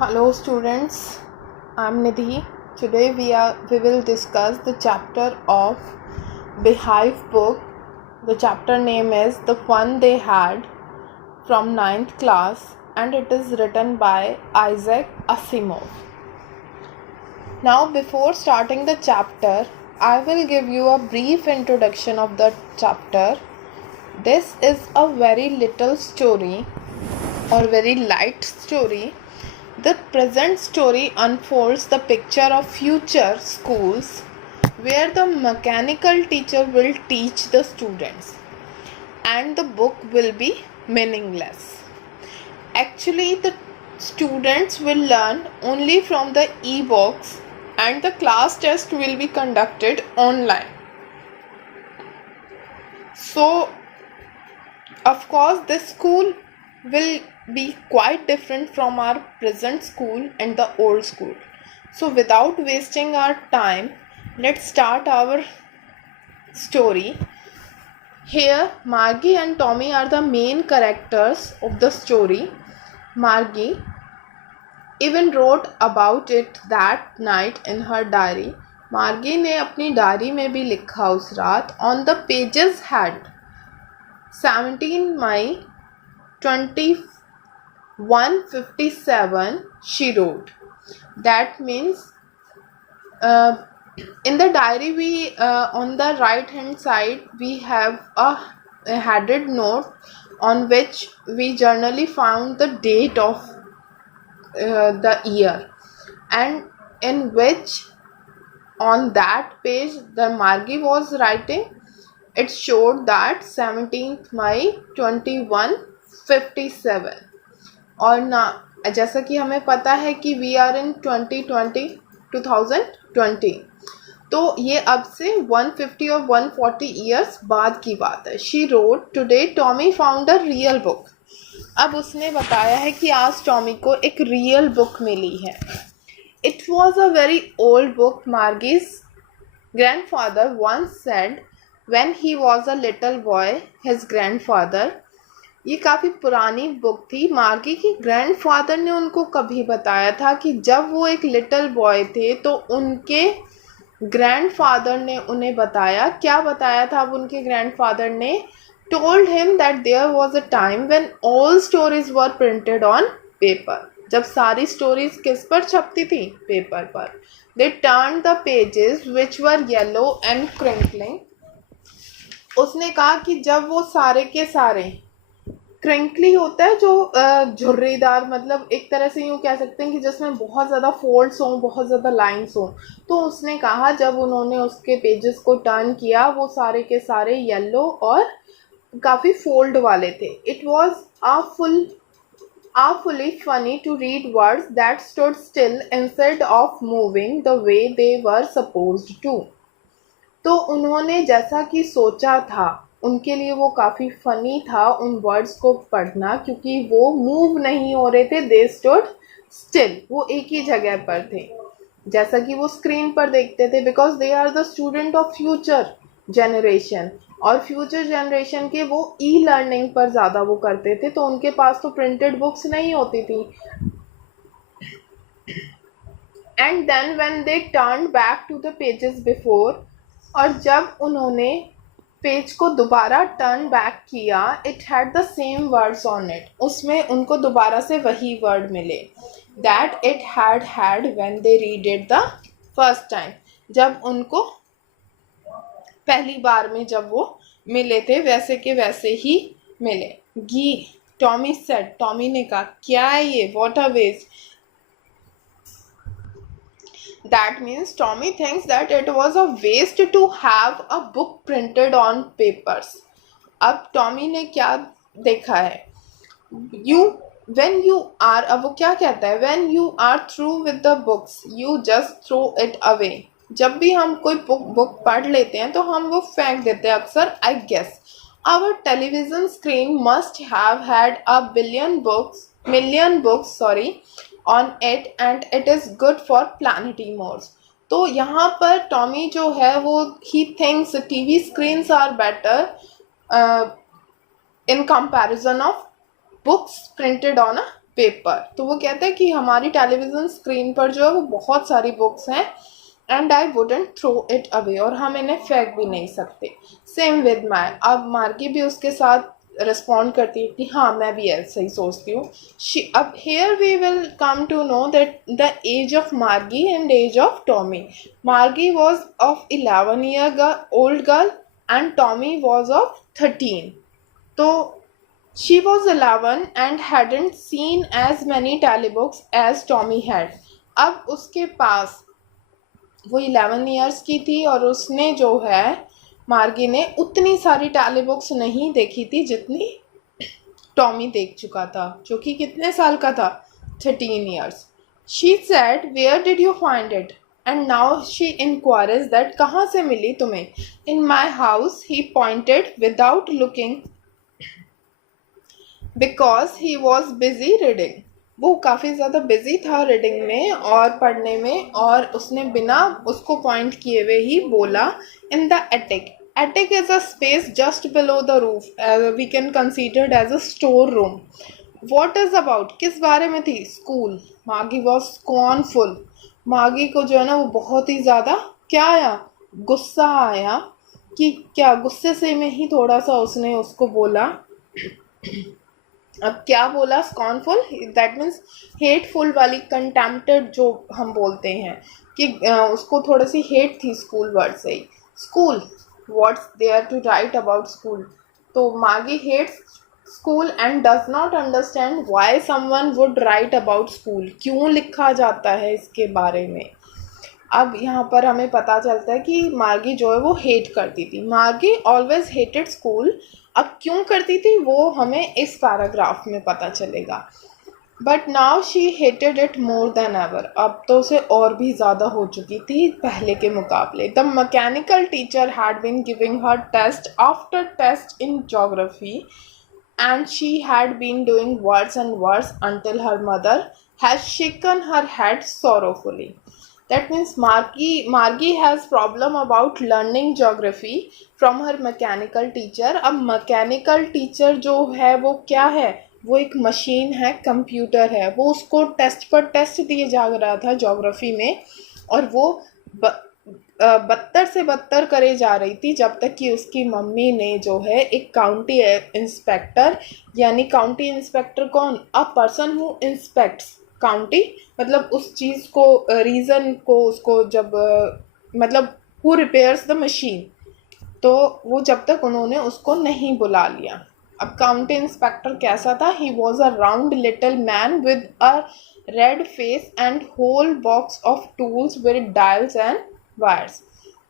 Hello students, I'm Nidhi. Today we will discuss the chapter of Beehive book. The chapter name is The Fun They Had from 9th class and it is written by Isaac Asimov. Now before starting the chapter, I will give you a brief introduction of the chapter. This is a very little story or very light story. The present story unfolds the picture of future schools where the mechanical teacher will teach the students and the book will be meaningless. Actually, the students will learn only from the e-books and the class test will be conducted online. So, of course, this school will be quite different from our present school and the old school. So without wasting our time, let's start our story. Here Margie and Tommy are the main characters of the story. Margie even wrote about it that night in her diary. Margie ने अपनी diary में भी लिखा उस रात. On the pages had 17 May 2157 she wrote. That means in the diary we on the right hand side we have a headed note on which we generally found the date of the year, and in which on that page the Margie was writing, it showed that 17th May 2157. और ना जैसा कि हमें पता है कि we are in 2020 तो ये अब से 150 और 140 ईयर्स बाद की बात है. She wrote today Tommy found a real book. अब उसने बताया है कि आज टॉमी को एक रियल बुक मिली है. It was a very old book, Margie's grandfather once said when he was a little boy. His grandfather, ये काफ़ी पुरानी बुक थी. मार्गी की ग्रैंडफादर ने उनको कभी बताया था कि जब वो एक लिटिल बॉय थे तो उनके ग्रैंडफादर ने उन्हें बताया. क्या बताया था अब उनके ग्रैंडफादर ने? Told him that there was a time when all stories were printed on paper. जब सारी स्टोरीज किस पर छपती थी? पेपर पर. They turn the pages which were yellow and crinkling. उसने कहा कि जब वो सारे के सारे क्रिंकली होता है जो झुर्रीदार, मतलब एक तरह से यूँ कह सकते हैं कि जिसमें बहुत ज़्यादा फोल्ड्स हों, बहुत ज़्यादा लाइंस हों. तो उसने कहा जब उन्होंने उसके पेजेस को टर्न किया वो सारे के सारे येलो और काफ़ी फोल्ड वाले थे. It was awfully funny to read words that stood still instead of moving the way they were supposed to. तो उन्होंने जैसा कि सोचा था उनके लिए वो काफ़ी फ़नी था उन वर्ड्स को पढ़ना, क्योंकि वो मूव नहीं हो रहे थे. दे स्टूड स्टिल, वो एक ही जगह पर थे जैसा कि वो स्क्रीन पर देखते थे. Because they are the student of future generation, और फ्यूचर जनरेशन के वो ई लर्निंग पर ज़्यादा वो करते थे, तो उनके पास तो प्रिंटेड बुक्स नहीं होती थी. And then when they turn back to the pages before, और जब उन्होंने पेज को दोबारा टर्न बैक किया, it had the same words on it. उसमें उनको दोबारा से वही वर्ड मिले that it had when they read it the first time. जब उनको पहली बार में जब वो मिले थे वैसे के वैसे ही मिले. टॉमी सेड, टॉमी ने कहा क्या है ये, what a waste. That means Tommy thinks that it was a waste to have a book printed on papers. अब टॉमी ने क्या देखा है? When you are, अब वो क्या कहता है? When you are through with the books, you just throw it away. जब भी हम कोई बुक पढ़ लेते हैं तो हम वो फेंक देते हैं अक्सर. I guess our television screen must have had a million books on it and it is good for planetemours. तो यहाँ पर टॉमी जो है वो he thinks TV screens are better in comparison of books printed on a paper. तो वो कहता है कि हमारी टेलीविज़न स्क्रीन पर जो है वो बहुत सारी बुक्स हैं and I wouldn't throw it away, और हम इन्हें फेंक भी नहीं सकते। सेम विद माई, अब मार्गी भी उसके साथ रिस्पॉन्ड करती है कि हाँ मैं भी ऐसा ही सोचती हूँ। अब here we will come to know that the age of Margie and age of Tommy. Margie was of 11 year old girl and Tommy was of 13। तो she was 11 and hadn't seen as many telebooks as Tommy had. अब उसके पास वो 11 years की थी और उसने जो है मार्गी ने उतनी सारी टेलीबुक्स नहीं देखी थी जितनी टॉमी देख चुका था, जो कि कितने साल का था, 13 years. She said, where did you find it? And now she inquires that कहाँ से मिली तुम्हें? In my house, he pointed without looking because he was busy reading. वो काफ़ी ज़्यादा बिजी था रीडिंग में और पढ़ने में, और उसने बिना उसको पॉइंट किए हुए ही बोला in the attic. Attic is a space just below the roof. We can consider it as a store room. What is about? किस बारे में थी? School. मागी was scornful. मागी को जो है ना वो बहुत ही ज़्यादा क्या आया, गुस्सा आया कि क्या, गुस्से से में ही थोड़ा सा उसने उसको बोला. अब क्या बोला? स्कॉर्नफुल, दैट मीन्स हेटफुल वाली, कंटेम्प्टेड जो हम बोलते हैं कि उसको थोड़ी सी हेट थी स्कूल वर्ड से ही. School, what's there to write about school. तो मागी hates school and does not understand why someone would write about school. क्यों लिखा जाता है इसके बारे में. अब यहाँ पर हमें पता चलता है कि मार्गी जो है वो हेट करती थी. मार्गी ऑलवेज हेटेड स्कूल. अब क्यों करती थी वो हमें इस पैराग्राफ में पता चलेगा. But now she hated it more than ever. अब तो उसे और भी ज़्यादा हो चुकी थी पहले के मुकाबले. The mechanical teacher had been giving her test after test in geography and she had been doing worse and worse until her mother has shaken her head sorrowfully. That means Margie has problem about learning geography from her mechanical teacher. अब mechanical teacher जो है वो क्या है, वो एक machine है, computer है. वो उसको टेस्ट पर टेस्ट दिए जा रहा था ज्योग्राफी में, और वो बदतर से बदतर करे जा रही थी जब तक कि उसकी मम्मी ने जो है एक काउंटी इंस्पेक्टर, यानी काउंटी इंस्पेक्टर कौन, a person who inspects county, मतलब उस चीज़ को, रीज़न को, उसको जब मतलब हु रिपेयर्स द मशीन, तो वो जब तक उन्होंने उसको नहीं बुला लिया. अब काउंटी इंस्पेक्टर कैसा था? He was a round little man with a red face and whole box of tools with dials and wires.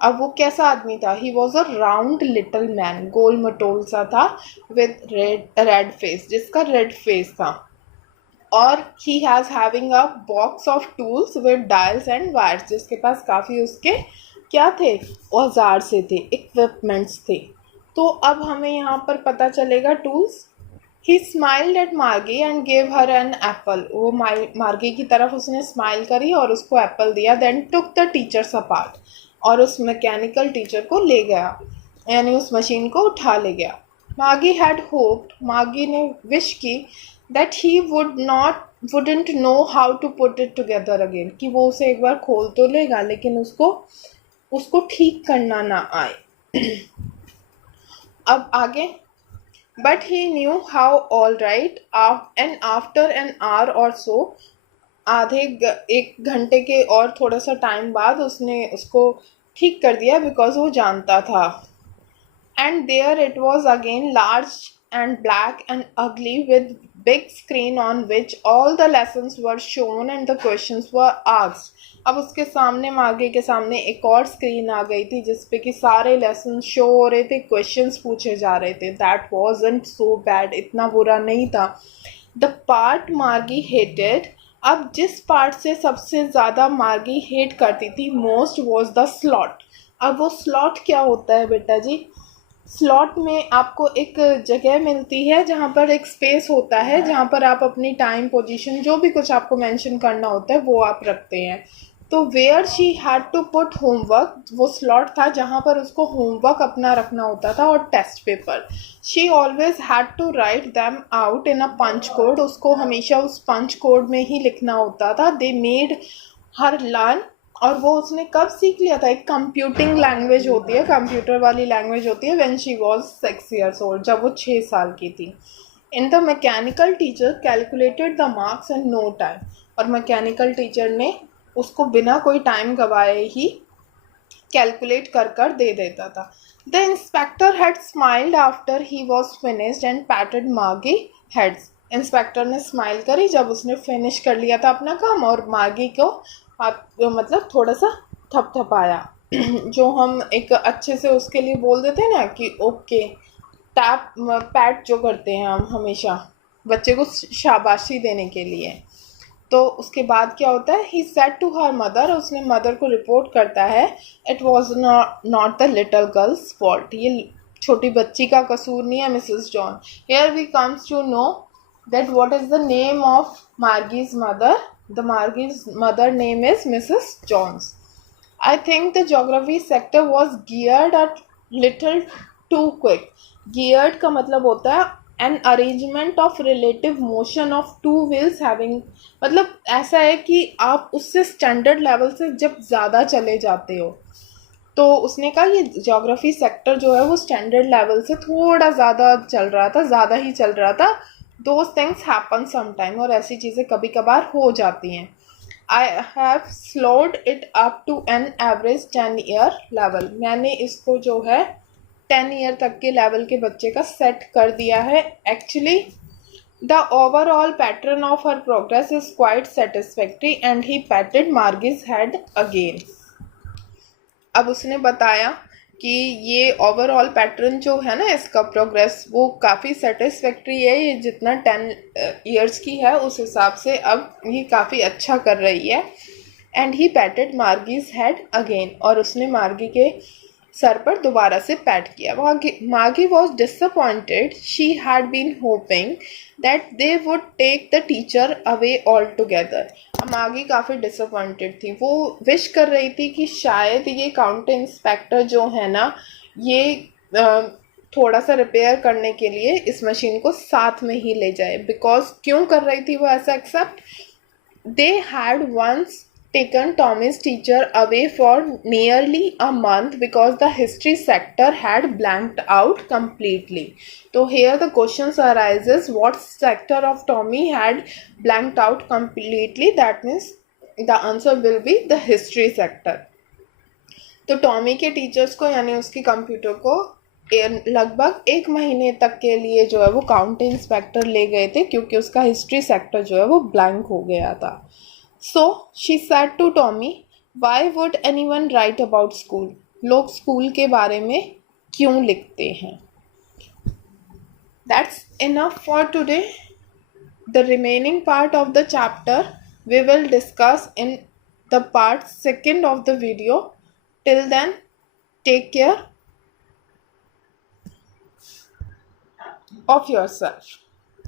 अब वो कैसा आदमी था? He was a round little man, गोल मटोल सा था, विद रेड फेस, जिसका रेड फेस था, और he has having a box of tools with dials and wires, जिसके पास काफ़ी उसके क्या थे, औजार से थे, इक्विपमेंट्स थे. तो अब हमें यहाँ पर पता चलेगा tools. He smiled at Margie and gave her an apple. वो मार्गी की तरफ उसने स्माइल करी और उसको एप्पल दिया. Then took the teachers apart, और उस मैकेनिकल टीचर को ले गया, यानी उस मशीन को उठा ले गया. मार्गी हैड होप्ड, मार्गी ने विश की, that he wouldn't know how to put it together again, कि वो उसे एक बार खोल तो लेगा लेकिन उसको ठीक करना ना आए. अब आगे. but he knew how. all right, and after an hour or so, एक घंटे के और थोड़ा सा टाइम बाद उसने उसको ठीक कर दिया, बिकॉज वो जानता था. and there it was again, large and black and ugly, with big screen on which all the lessons were shown and the questions were asked. अब उसके सामने, मार्गी के सामने एक और स्क्रीन आ गई थी जिस पे कि सारे लेसन शो हो रहे थे, क्वेश्चंस पूछे जा रहे थे. दैट वॉजंट सो बैड, इतना बुरा नहीं था. द पार्ट मार्गी हेटेड, अब जिस पार्ट से सबसे ज़्यादा मार्गी हेट करती थी मोस्ट, वॉज द स्लॉट. अब वो स्लॉट क्या होता है बेटा जी? स्लॉट में आपको एक जगह मिलती है जहाँ पर एक स्पेस होता है, जहाँ पर आप अपनी टाइम, पोजीशन, जो भी कुछ आपको मेंशन करना होता है वो आप रखते हैं. तो where she had to put homework, वो स्लॉट था जहाँ पर उसको होमवर्क अपना रखना होता था और test paper. She always had to write them out in a punch code, उसको हमेशा उस पंच कोड में ही लिखना होता था. दे मेड हर लर्न, और वो उसने कब सीख लिया था, एक कंप्यूटिंग लैंग्वेज होती है, कंप्यूटर वाली लैंग्वेज होती है, when she was 6 years old, जब वो 6 साल की थी. In the mechanical teacher calculated the marks in no time, और मैकेनिकल टीचर ने उसको बिना कोई टाइम गवाए ही कैलकुलेट कर कर दे देता था. The inspector had smiled after he was finished and पैटेड मार्गी हेड्स. इंस्पेक्टर ने स्माइल करी जब उसने फिनिश कर लिया था अपना काम, और मार्गी को मतलब थोड़ा सा थपथपाया जो हम एक अच्छे से उसके लिए बोल देते हैं ना कि ओके, टैप पैट जो करते हैं हम हमेशा बच्चे को शाबाशी देने के लिए. तो उसके बाद क्या होता है, he said to her mother, उसने मदर को रिपोर्ट करता है, it was not the little girl's fault, ये छोटी बच्ची का कसूर नहीं है Mrs John. Here we comes to know that what is the name of Margie's mother. The Margie's mother name is Mrs Jones. I think the geography sector was geared a little too quick. Geared का मतलब होता है an arrangement of relative motion of two wheels having, मतलब ऐसा है कि आप उससे स्टैंडर्ड लेवल से जब ज़्यादा चले जाते हो, तो उसने कहा ये जोग्राफी सेक्टर जो है वो स्टैंडर्ड लेवल से थोड़ा ज़्यादा चल रहा था, ज़्यादा ही चल रहा था. दोज थिंग्स हैपन समटाइम, और ऐसी चीज़ें कभी कभार हो जाती हैं. I have slowed it up to an average 10-year level. मैंने इसको जो है 10 year तक के लेवल के बच्चे का सेट कर दिया है. Actually, the overall pattern of her progress is quite satisfactory and he patted Margie's head again. अब उसने बताया कि ये ओवरऑल पैटर्न जो है ना इसका प्रोग्रेस वो काफ़ी सेटिस्फैक्ट्री है, ये जितना 10 years की है उस हिसाब से अब ये काफ़ी अच्छा कर रही है. And he patted Margie's head again, और उसने मार्गी के सर पर दोबारा से पैट किया. Margie was disappointed, she had been hoping that they would take the teacher away altogether. Margie काफ़ी डिसअपॉइंटेड थी, वो विश कर रही थी कि शायद ये काउंटी इंस्पेक्टर जो है ना ये थोड़ा सा रिपेयर करने के लिए इस मशीन को साथ में ही ले जाए. बिकॉज क्यों कर रही थी वो ऐसा except, they had once taken Tommy's teacher away for nearly a month because the history sector had blanked out completely. So here the questions arises, what sector of Tommy had blanked out completely? That means the answer will be the history sector. तो Tommy के teachers को यानी उसकी computer को लगभग 1 महीने तक के लिए जो है वो काउंटी इंस्पेक्टर ले गए थे क्योंकि उसका हिस्ट्री सेक्टर जो है वो ब्लैंक हो गया था. So she said to Tommy, why would anyone write about school? लोग स्कूल के बारे में क्यों लिखते हैं? That's enough for today. The remaining part of the chapter we will discuss in the part 2 of the video. Till then, take care of yourself.